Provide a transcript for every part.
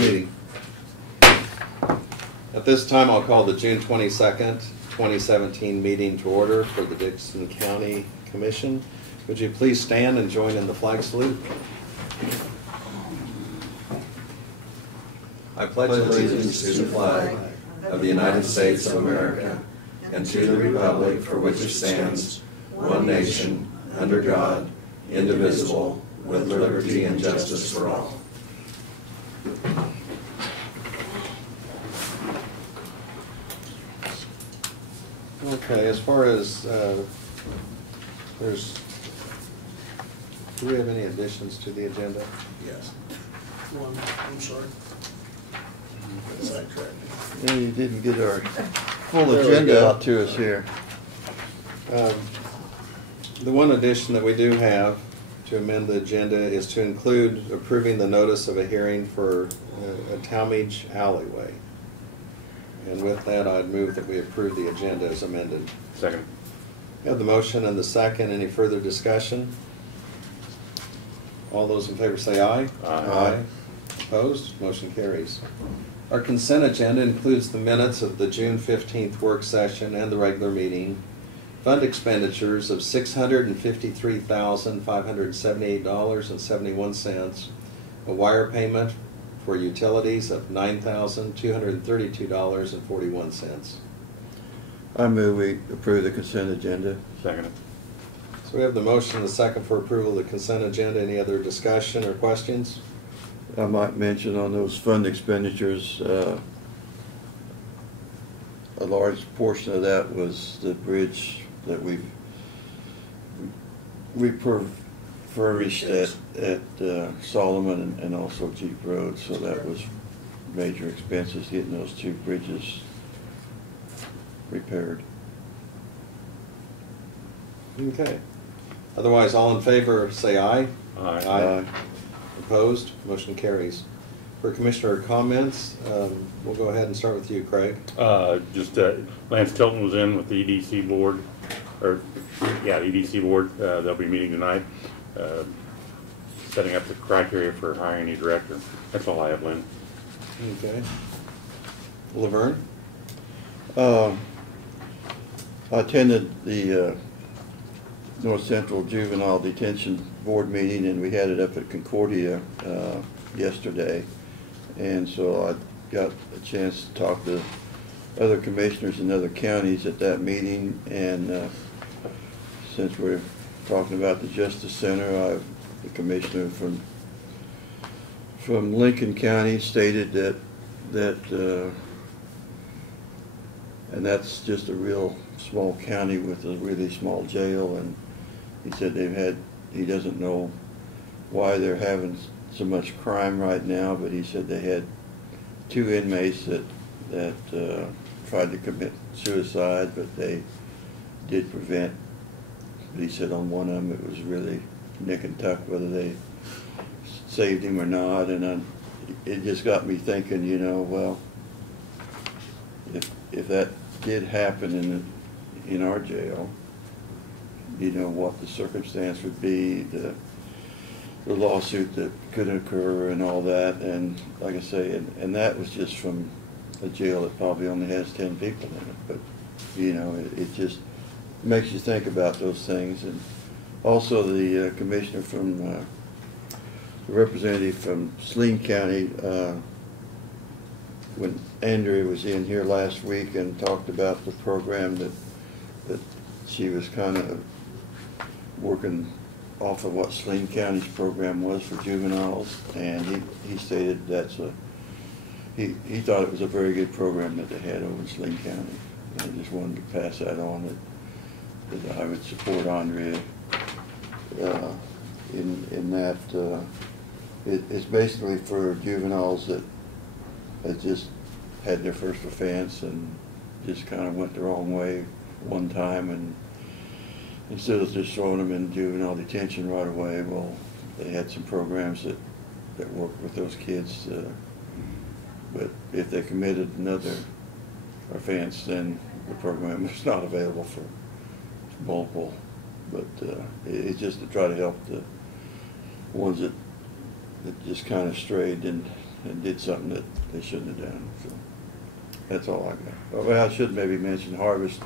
meeting. At this time, I'll call the June 22nd, 2017 meeting to order for the Dickson County Commission. Would you please stand and join in the flag salute? I pledge allegiance to the flag of the United States of America and to the republic for which it stands, one nation, under God, indivisible, with liberty and justice for all. Okay, as far as do we have any additions to the agenda? Yes. One, I'm sorry. Sidetracked. Yeah, you didn't get our full agenda out to us here. The one addition that we do have to amend the agenda is to include approving the notice of a hearing for a Talmadge alleyway. And with that, I'd move that we approve the agenda as amended. Second. We have the motion and the second. Any further discussion? All those in favor say aye. Aye. Opposed? Motion carries. Our consent agenda includes the minutes of the June 15th work session and the regular meeting, fund expenditures of $653,578.71, a wire payment for utilities of $9,232.41. I move we approve the consent agenda. Second. So we have the motion and the second for approval of the consent agenda. Any other discussion or questions? I might mention on those fund expenditures, a large portion of that was the bridge that we refurbished at Solomon and also Jeep Road, so that was major expenses getting those two bridges repaired. Okay. Otherwise, all in favor say aye. Aye. Aye. Opposed? Motion carries. For Commissioner comments, we'll go ahead and start with you, Craig. Lance Tilton was in with the EDC board, the EDC board. They'll be meeting tonight, setting up the criteria for hiring a director. That's all I have, Lynn. Okay. Laverne? I attended the North Central Juvenile Detention Board meeting, and we had it up at Concordia yesterday, and so I got a chance to talk to other commissioners in other counties at that meeting. And since we're talking about the Justice Center, the commissioner from Lincoln County stated that and that's just a real small county with a really small jail, and he said he doesn't know why they're having so much crime right now, but he said they had 2 inmates that tried to commit suicide, but they did prevent. But he said on one of them it was really nick and tuck whether they saved him or not, and it just got me thinking, well, if that did happen in our jail, what the circumstance would be, the lawsuit that could occur and all that. And like I say, and that was just from a jail that probably only has 10 people in it. But it just makes you think about those things. And also the commissioner from the representative from Saline County, when Andrea was in here last week and talked about the program that she was kind of working off of what Saline County's program was for juveniles, and he stated he thought it was a very good program that they had over in Saline County. And I just wanted to pass that on, that I would support Andrea in that. It's basically for juveniles that just had their first offense and just kind of went the wrong way one time, and instead of just throwing them in juvenile detention right away, well, they had some programs that worked with those kids. But if they committed another offense, then the program is not available for multiple. But it's just to try to help the ones that just kind of strayed and and did something that they shouldn't have done, so that's all I got. Well, I should maybe mention harvest.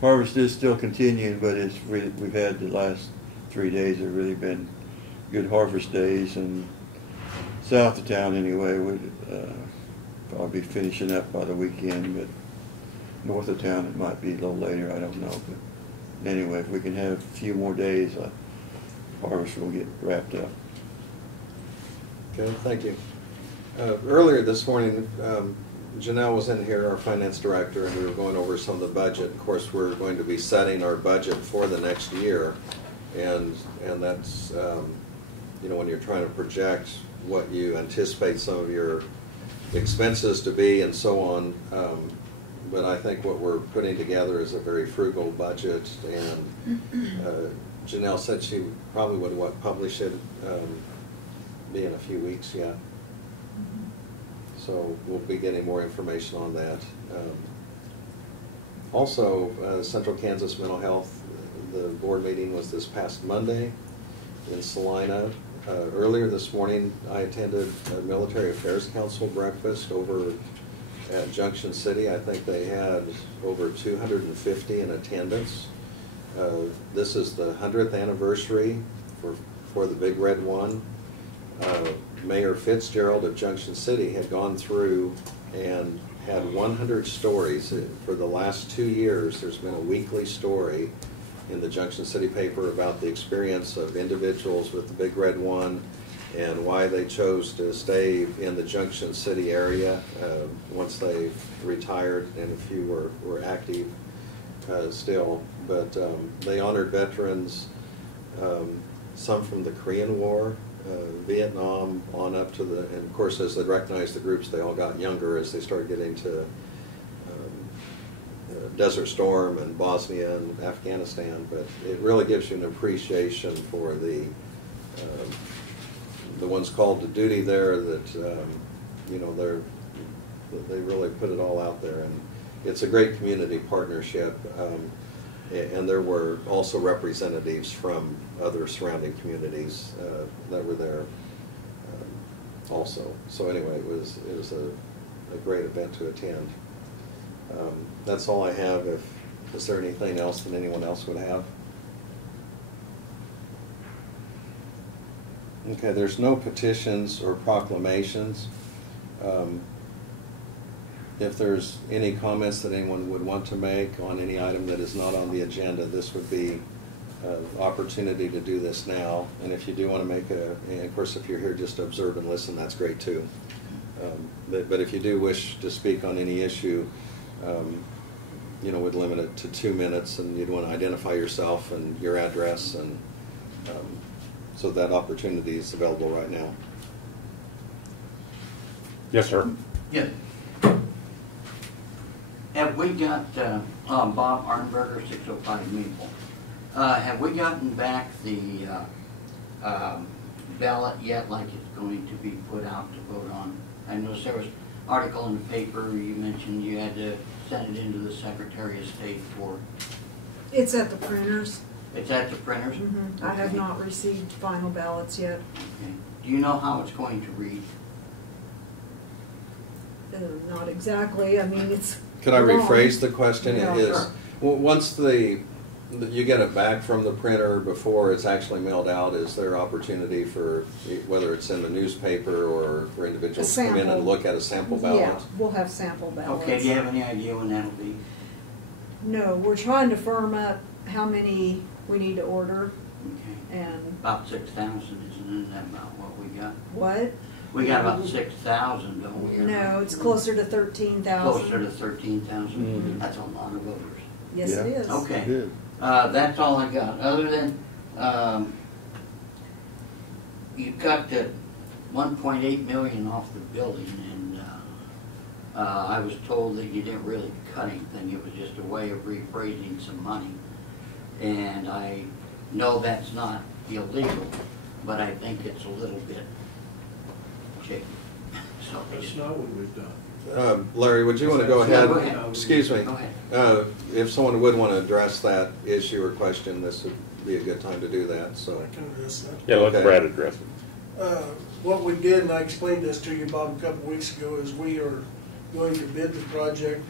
Harvest is still continuing, but it's really, we've had the last 3 days have really been good harvest days, and south of town anyway, would probably be finishing up by the weekend, but north of town it might be a little later, I don't know. But anyway, if we can have a few more days, harvest will get wrapped up. Okay, thank you. Earlier this morning, Janelle was in here, our finance director, and we were going over some of the budget. Of course, we're going to be setting our budget for the next year, and that's, you know, when you're trying to project what you anticipate some of your expenses to be and so on. But I think what we're putting together is a very frugal budget, and Janelle said she probably would publish it be in a few weeks yet. So we'll be getting more information on that. Also, Central Kansas Mental Health, the board meeting was this past Monday in Salina. Earlier this morning, I attended a Military Affairs Council breakfast over at Junction City. I think they had over 250 in attendance. This is the 100th anniversary for the Big Red One. Mayor Fitzgerald of Junction City had gone through and had 100 stories. For the last 2 years, there's been a weekly story in the Junction City paper about the experience of individuals with the Big Red One and why they chose to stay in the Junction City area once they retired, and a few were active still. But they honored veterans, some from the Korean War, Vietnam, on up to and of course as they recognized the groups, they all got younger as they started getting to Desert Storm and Bosnia and Afghanistan. But it really gives you an appreciation for the ones called to duty there, that you know, they really put it all out there, and it's a great community partnership. And there were also representatives from other surrounding communities that were there also. So anyway, it was a great event to attend. That's all I have. Is there anything else that anyone else would have? Okay, there's no petitions or proclamations. If there's any comments that anyone would want to make on any item that is not on the agenda, this would be an opportunity to do this now. And if you do want to make and of course if you're here just to observe and listen, that's great too. But if you do wish to speak on any issue, you know, we'd limit it to 2 minutes, and you'd want to identify yourself and your address, and so that opportunity is available right now. Yes, sir. Yes. Have we got, Bob Arnberger, 605 Maple, have we gotten back the ballot yet, like it's going to be put out to vote on? I noticed there was an article in the paper, you mentioned you had to send it into the Secretary of State for... It's at the printers. It's at the printers? Mm-hmm. I have Okay. not received final ballots yet. Okay. Do you know how it's going to read? Not exactly. I mean, it's Could I long. rephrase the question? Yeah. It is, Sure. well, once you get it back from the printer before it's actually mailed out, is there opportunity for, whether it's in the newspaper or for individuals to come in and sample. look at a sample ballot? Yeah, we'll have sample ballots. Okay, do you have any idea when that'll be? No, we're trying to firm up how many we need to order Okay. and About 6,000, isn't that about what we got? what. We got about 6,000, don't we? No, it's closer to 13,000. Closer to 13,000? Mhm. That's a lot of voters. Yes, it Yeah. is. Okay. Good. That's all I got. Other than, you cut the 1.8 million off the building, and I was told that you didn't really cut anything. It was just a way of rephrasing some money. And I know that's not illegal, but I think it's a little bit shaky. So That's not what we've done. Larry, would you want to go Yeah, ahead? go ahead. Excuse me. Go ahead. If someone would want to address that issue or question, this would be a good time to do that. So, I can address that. Yeah, let Okay. Brad address it. What we did, and I explained this to you, Bob, a couple weeks ago, is we are going to bid the project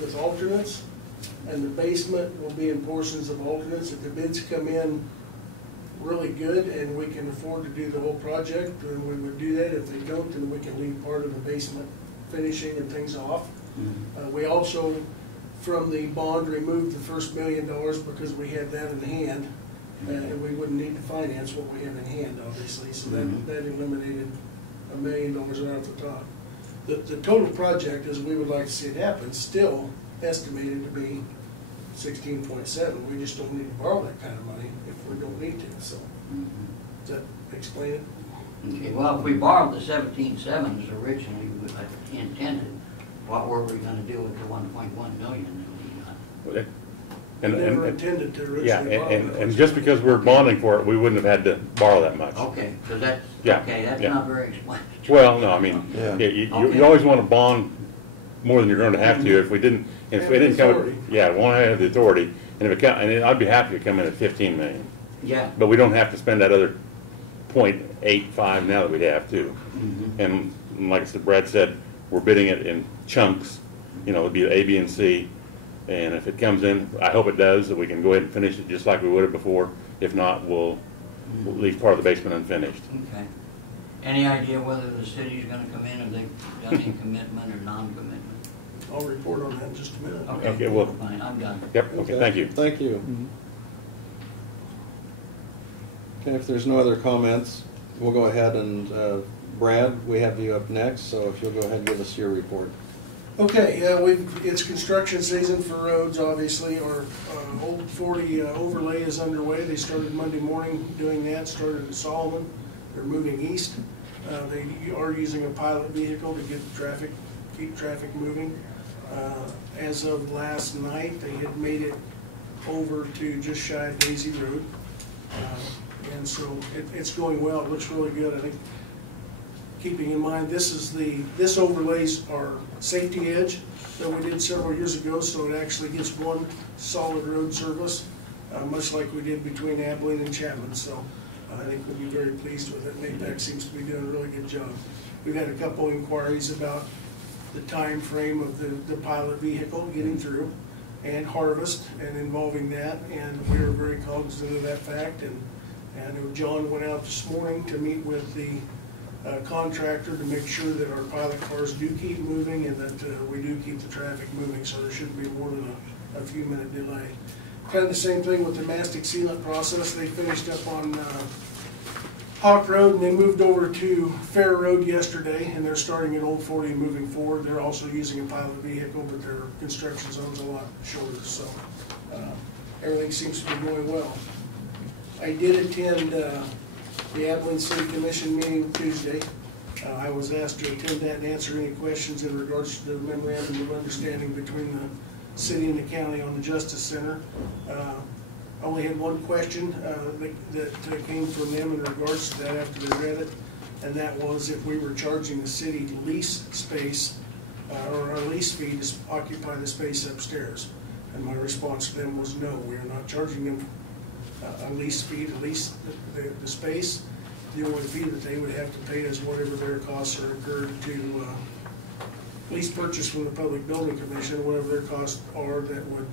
with alternates, and the basement will be in portions of alternates. If the bids come in really good and we can afford to do the whole project, then we would do that. If they don't, then we can leave part of the basement finishing and things off. We also, from the bond, removed the first $1 million because we had that in hand, and we wouldn't need to finance what we have in hand, obviously. So that eliminated $1 million right off the top. The total project, as we would like to see it happen, still estimated to be 16.7. We just don't need to borrow that kind of money if we don't need to. So does that explain it? Okay, well, if we borrowed the 17.7 as originally intended, what were we gonna do with the 1.1 million that we got? And, Never and, intended to originally yeah, borrow and that. just because we're bonding for it, we wouldn't have had to borrow that much. Okay, so that's, Yeah, okay, that's yeah. not very explanatory. Well, no, I mean, Yeah. you always want to bond more than you're going to have to. If we didn't, if Have we the didn't come, authority. yeah, we want to have the authority. And if it come, and I'd be happy to come in at 15 million, Yeah. but we don't have to spend that other 0.85 now that we'd have to. And like Brad said, we're bidding it in chunks. You know, it'd be A, B, and C. And if it comes in, I hope it does, that we can go ahead and finish it just like we would have before. If not, we'll leave part of the basement unfinished. Okay. Any idea whether the city's gonna come in, if they've done any commitment or non-commitment? I'll report on that in just a minute. Okay, well- Fine, I'm done. Yep, okay, thank you. Thank you. Okay, if there's no other comments, we'll go ahead and, Brad, we have you up next, so if you'll go ahead and give us your report. Okay, it's construction season for roads, obviously. Our Old 40 overlay is underway. They started Monday morning doing that, started in Solomon. They're moving east. They are using a pilot vehicle to keep traffic moving. As of last night, they had made it over to just shy of Daisy Road. And so it's going well. It looks really good. I think, keeping in mind, this overlays our safety edge that we did several years ago, so it actually gets one solid road service, much like we did between Abilene and Chapman. So I think we'll be very pleased with it. And APEC seems to be doing a really good job. We've had a couple inquiries about the time frame of the pilot vehicle getting through and harvest and involving that, and we are very cognizant of that fact. And John went out this morning to meet with the contractor to make sure that our pilot cars do keep moving and that we do keep the traffic moving, so there shouldn't be more than a few minute delay. Kind of the same thing with the mastic sealant process. They finished up on Hawk Road and they moved over to Fair Road yesterday, and they're starting at Old 40 and moving forward. They're also using a pilot vehicle, but their construction zone's a lot shorter, so everything seems to be going well. I did attend the Abilene City Commission meeting Tuesday. I was asked to attend that and answer any questions in regards to the memorandum of understanding between the city and the county on the Justice Center. I only had one question that came from them in regards to that after they read it, and that was if we were charging the city lease space or our lease fee to occupy the space upstairs. And my response to them was no, we are not charging them a lease fee to lease the space. The only fee that they would have to pay is whatever their costs are incurred to lease purchase from the Public Building Commission, whatever their costs are that would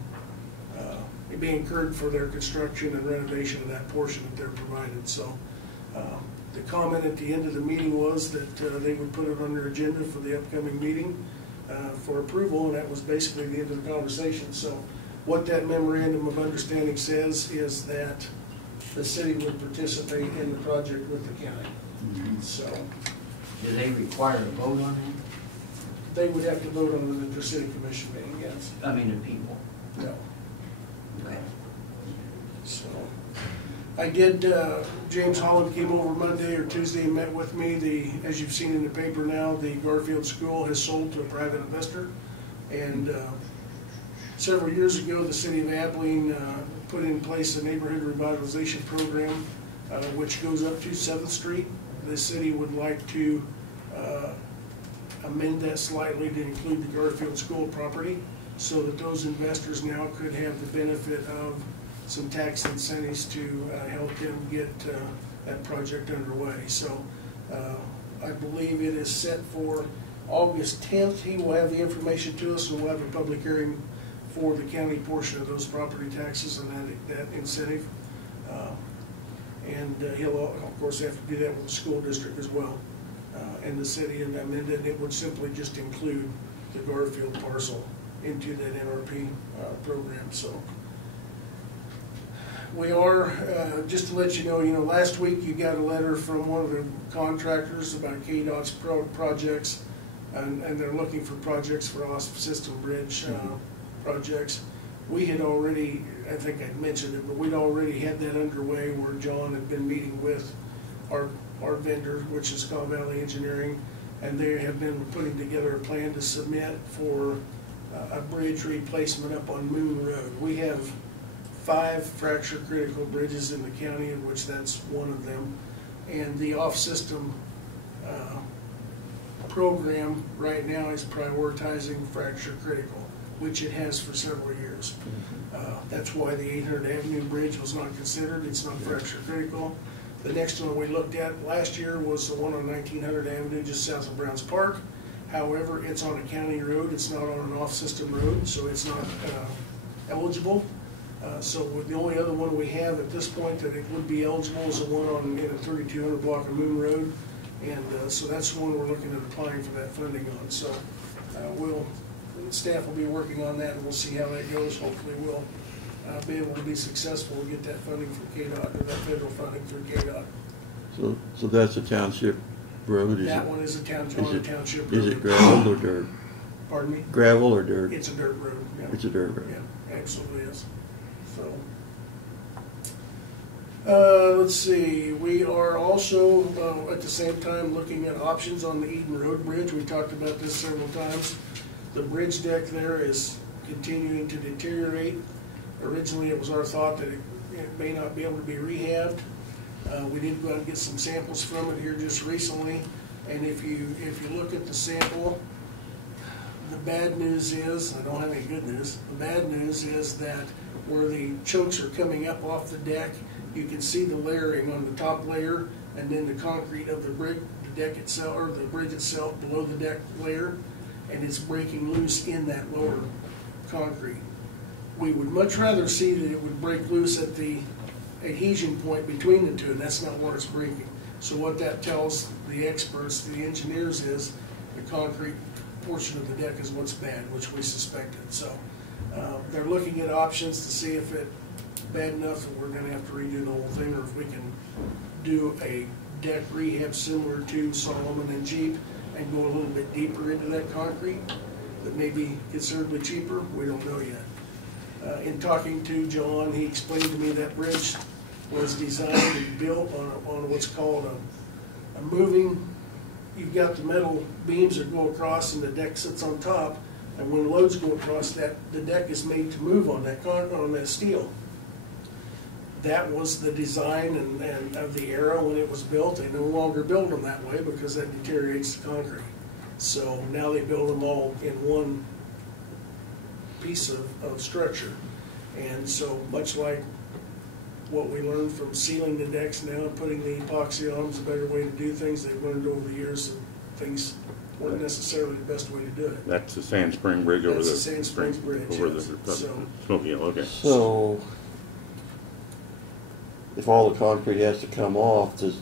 be incurred for their construction and renovation of that portion that they're provided. So the comment at the end of the meeting was that they would put it on their agenda for the upcoming meeting for approval, and that was basically the end of the conversation. So what that memorandum of understanding says is that the city would participate in the project with the county. So Do they require a vote on that? they would have to vote on it at their city commission meeting, yes. I mean, the people. No. Okay. So I did, James Holland came over Monday or Tuesday and met with me. As you've seen in the paper now, the Garfield School has sold to a private investor. And several years ago, the city of Abilene put in place a neighborhood revitalization program which goes up to 7th Street. The city would like to amend that slightly to include the Garfield School property so that those investors now could have the benefit of some tax incentives to help them get that project underway. So I believe it is set for August 10th. He will have the information to us, and we'll have a public hearing for the county portion of those property taxes and that incentive. And he'll, of course, have to do that with the school district as well, and the city, and then it would simply just include the Garfield parcel into that NRP program. So we are, just to let you know, last week you got a letter from one of the contractors about KDOT's projects, and they're looking for projects for OSP system bridge projects. We had already, I think I mentioned it, but we'd already had that underway where John had been meeting with our vendor, which is Squaw Valley Engineering, and they have been putting together a plan to submit for a bridge replacement up on Moon Road. We have 5 fracture critical bridges in the county, in which that's one of them, and the off-system program right now is prioritizing fracture critical, which it has for several years. That's why the 800 Avenue Bridge was not considered. It's not fracture critical. The next one we looked at last year was the one on 1900 Avenue just south of Browns Park. However, it's on a county road. It's not on an off-system road, so it's not eligible. So the only other one we have at this point that it would be eligible is the one on in a 3200 block of Moon Road. And so that's the one we're looking at applying for that funding on. So staff will be working on that, and we'll see how that goes. Hopefully we'll be able to be successful and get that funding from KDOT, or that federal funding through KDOT. So that's a township road? That one is a township road. Is it gravel or dirt? Pardon me? Gravel or dirt? It's a dirt road, yeah. It's a dirt road. Yeah, absolutely is. So, let's see, we are also at the same time looking at options on the Eden Road Bridge. We talked about this several times. The bridge deck there is continuing to deteriorate. Originally, it was our thought that it may not be able to be rehabbed. We did go out and get some samples from it here just recently, and if you look at the sample, the bad news is, I don't have any good news, the bad news is that where the chunks are coming up off the deck, you can see the layering on the top layer, and then the concrete of the deck itself, or the bridge itself below the deck layer, and it's breaking loose in that lower concrete. We would much rather see that it would break loose at the adhesion point between the two, and that's not where it's breaking. So what that tells the experts, the engineers, is the concrete portion of the deck is what's bad, which we suspected. So they're looking at options to see if it's bad enough that we're going to have to redo the whole thing, or if we can do a deck rehab similar to Solomon and Jeep and go a little bit deeper into that concrete that may be considerably cheaper. We don't know yet. In talking to John, he explained to me that bridge was designed and built on what's called a moving. You've got the metal beams that go across and the deck sits on top, and when loads go across that, the deck is made to move on that steel. That was the design and of the era when it was built. They no longer build them that way because that deteriorates the concrete. So now they build them all in one piece of structure. And so much like what we learned from sealing the decks now and putting the epoxy on is a better way to do things, they've learned over the years that things weren't necessarily the best way to do it. That's the Sand Spring Bridge over the... That's the Sand Springs Bridge, Over yes. the Smoky Hill, okay. So, if all the concrete has to come off, does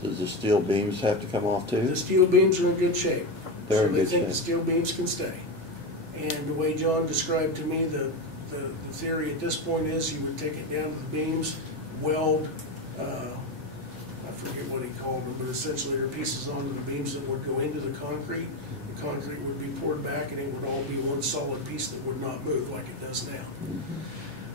the steel beams have to come off too? The steel beams are in good shape. They're in So they good think shape. the steel beams can stay. And the way John described to me, the theory at this point is you would take it down to the beams, weld, I forget what he called them, but essentially there are pieces onto the beams that would go into the concrete. The concrete would be poured back and it would all be one solid piece that would not move like it does now.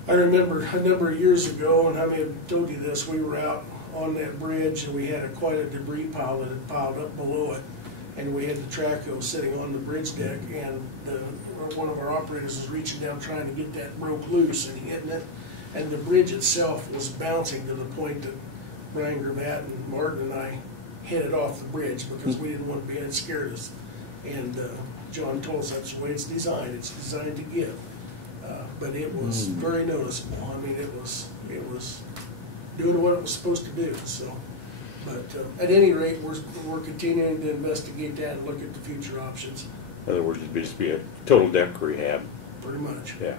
I remember a number of years ago, and I may have told you this, we were out on that bridge and we had quite a debris pile that had piled up below it. And we had the Traco sitting on the bridge deck, and one of our operators was reaching down trying to get that rope loose and hitting it. And the bridge itself was bouncing to the point that Brian Gravatt and Martin and I hit it off the bridge because we didn't want to be, it scared us. And John told us that's the way it's designed. It's designed to give. But it was very noticeable. I mean, it was doing what it was supposed to do, so. But at any rate, we're continuing to investigate that and look at the future options, In other words, it'd just be a total deck rehab, pretty much. yeah.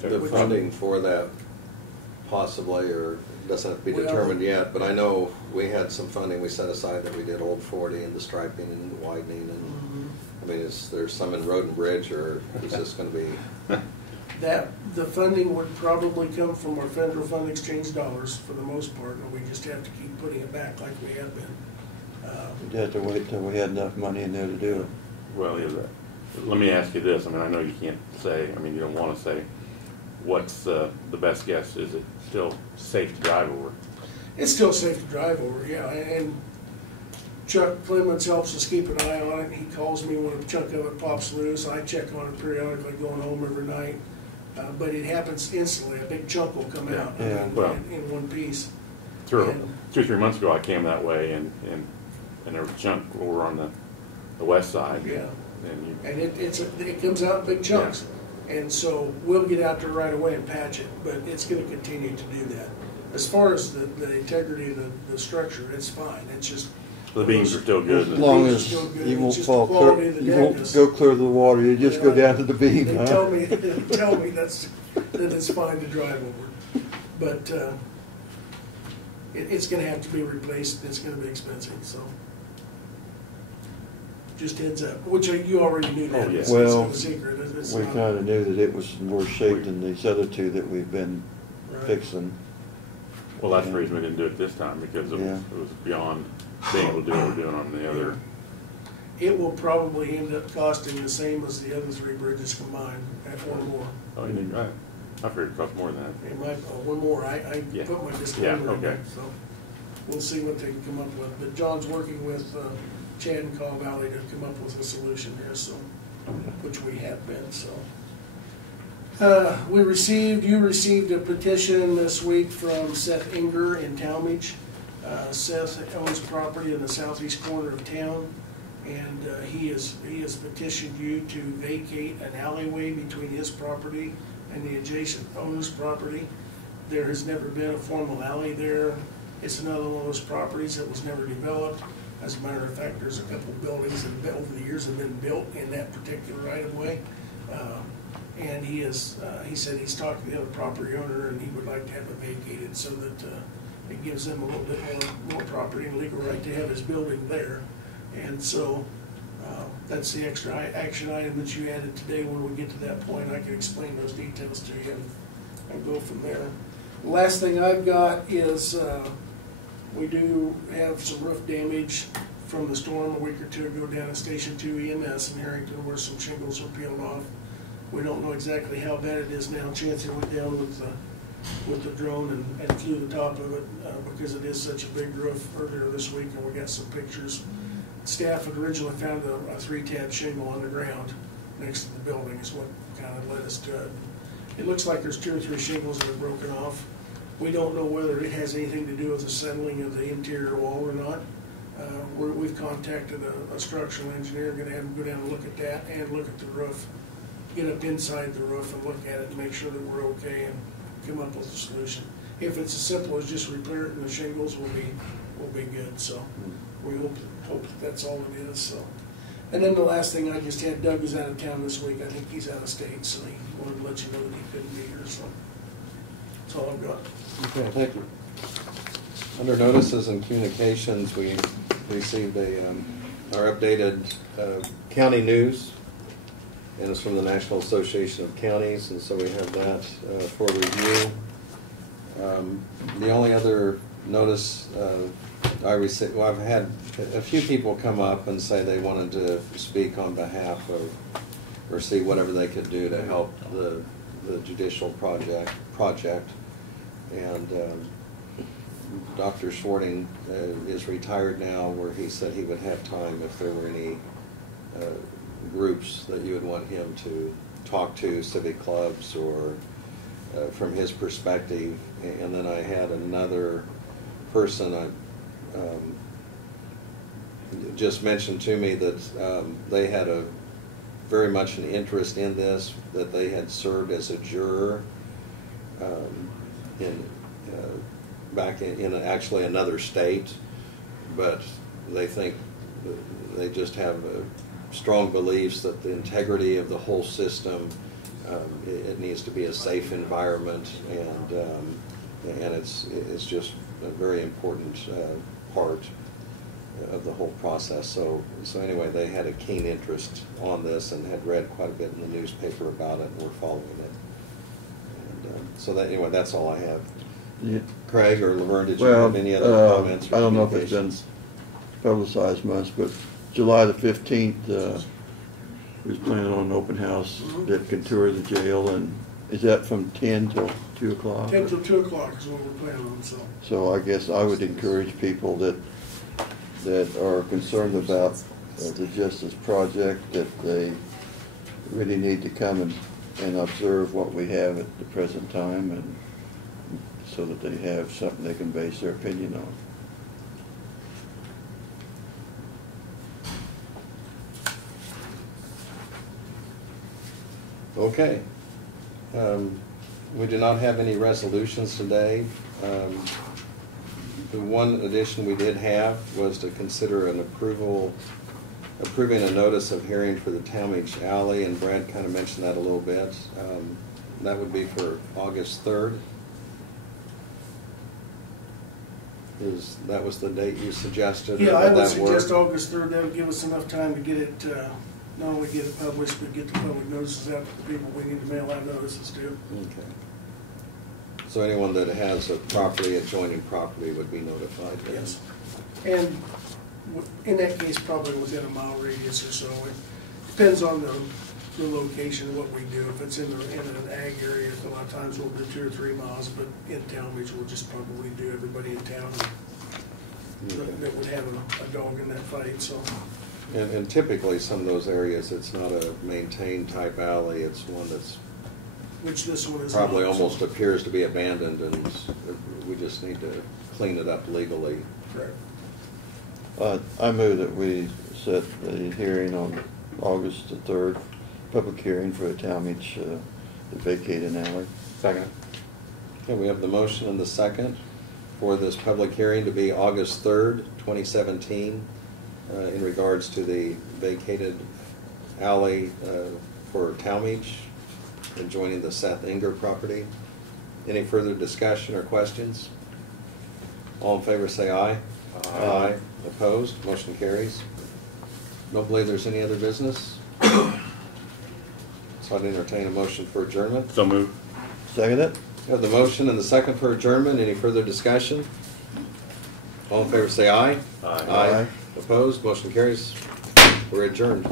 So- The funding for that possibly, or doesn't have to be Well- determined yet, but I know we had some funding we set aside that we did Old 40 and the striping and the widening and, I mean, there's some in Road and Bridge, or is this gonna be, That, the funding would probably come from our federal fund exchange dollars for the most part, and we just have to keep putting it back like we have been. We'd have to wait till we had enough money in there to do it. Well, yeah, let me ask you this, I mean, I know you can't say, I mean, you don't wanna say, what's the best guess? Is it still safe to drive over? It's still safe to drive over, yeah, and Chuck Clemens helps us keep an eye on it. He calls me when a chunk of it pops loose. I check on it periodically going home every night. But it happens instantly. A big chunk will come out Yeah. in one piece. 2 or 3 months ago, I came that way and there was a chunk over on the west side. Yeah. And you, And it comes out in big chunks. And so we'll get out there right away and patch it, but it's gonna continue to do that. As far as the integrity of the structure, it's fine. It's just, the beams are still good. As long beams are as still good. you It's won't just fall the quality clear, of the you deck won't is- go clear to the water, you just go down to the beam, They huh? tell me that it's fine to drive over, but it's going to have to be replaced. It's going to be expensive, so just heads up. Which you already knew that. Oh, yeah. It's Well, no secret. It's We not- kinda knew that it was in worse shape than these other two that we've been right. fixing. Well, that's the reason we didn't do it this time, because it Yeah. was beyond being able to do what we're doing on the other. It will probably end up costing the same as the other three bridges combined, or more. Oh, you did, right. I figured it cost more than that. It might, one more. I Yeah. put my disclaimer in okay. there, so we'll see what they can come up with. But John's working with Chad and Call Valley to come up with a solution here, so, which we have been, so. You received a petition this week from Seth Inger in Talmadge. Seth owns property in the southeast corner of town, and he has petitioned you to vacate an alleyway between his property and the adjacent owner's property. There has never been a formal alley there. It's another one of those properties that was never developed. As a matter of fact, there's a couple of buildings that over the years have been built in that particular right of way. And he said he's talked to the other property owner and he would like to have it vacated so that it gives them a little bit more property and legal right to have his building there. And so that's the extra action item that you added today. When we get to that point, I can explain those details to you and go from there. The last thing I've got is we do have some roof damage from the storm a week or two ago down at Station 2 EMS in Harrington where some shingles were peeled off. We don't know exactly how bad it is now. Chancey went down with the drone and flew the top of it because it is such a big roof earlier this week, and we got some pictures. Staff had originally found a 3-tab shingle on the ground next to the building is what kind of led us to it. It looks like there's 2 or 3 shingles that are broken off. We don't know whether it has anything to do with the settling of the interior wall or not. We've contacted a structural engineer, going to have him go down and look at that and look at the roof, get up inside the roof and look at it and make sure that we're okay and come up with a solution. If it's as simple as just repair it and the shingles will be good. So we hope that that's all it is. So, and then the last thing I just had, Doug is out of town this week. I think he's out of state, so he wanted to let you know that he couldn't be here. So that's all I've got. okay, thank you. Under notices and communications, we received our updated county news, and it's from the National Association of Counties, and so we have that for review. The only other notice I received, well, I've had a few people come up and say they wanted to speak on behalf of, or see whatever they could do to help the judicial project. And Dr. Schwarting is retired now, where he said he would have time if there were any groups that you would want him to talk to, civic clubs, or from his perspective. And then I had another person just mentioned to me that they had very much an interest in this, that they had served as a juror in back in actually another state, but they think they just have strong beliefs that the integrity of the whole system, it needs to be a safe environment, and it's just a very important part of the whole process. So anyway, they had a keen interest on this and had read quite a bit in the newspaper about it and were following it. And so that, anyway, that's all I have. Yeah. Craig or Laverne, did you Well, have any other comments or I don't know if it's been communications? publicized much, but July the 15th, we was planning on an open house that can tour the jail, and is that from 10 till 2 o'clock? 10 till 2 o'clock is what we're planning on, so. So I guess I would encourage people that are concerned about the Justice Project, that they really need to come and observe what we have at the present time, and so that they have something they can base their opinion on. Okay. We do not have any resolutions today. The one addition we did have was to consider approving a notice of hearing for the Talmadge Alley, and Brad kind of mentioned that a little bit. That would be for August 3rd. That was the date you suggested? or Yeah, I would would that work? suggest August 3rd. That would give us enough time to get it, not only get it published, but get the public notices out to the people we need to mail out notices to. Okay. So anyone that has a property, adjoining property would be notified then? Yes. And in that case, probably within a mile radius or so. It depends on the location of what we do. If it's in an ag area, a lot of times we'll do 2 or 3 miles, but in Talmadge, we'll just probably do everybody in town that would have a dog in that fight, so. And typically, some of those areas, it's not a maintained type alley, it's one that's Which this one is. probably not, so. almost appears to be abandoned, and we just need to clean it up legally. Correct. I move that we set the hearing on August the 3rd, public hearing for the Talmadge, the vacated alley. Second. Okay, we have the motion and the second for this public hearing to be August 3rd, 2017, in regards to the vacated alley for Talmadge, adjoining the Seth Inger property. Any further discussion or questions? All in favor say aye. Aye. Opposed? Motion carries. Don't believe there's any other business? So I'd entertain a motion for adjournment. So moved. Second it? We have the motion and the second for adjournment. Any further discussion? All in favor say aye. Aye. Aye. Opposed? Motion carries. We're adjourned.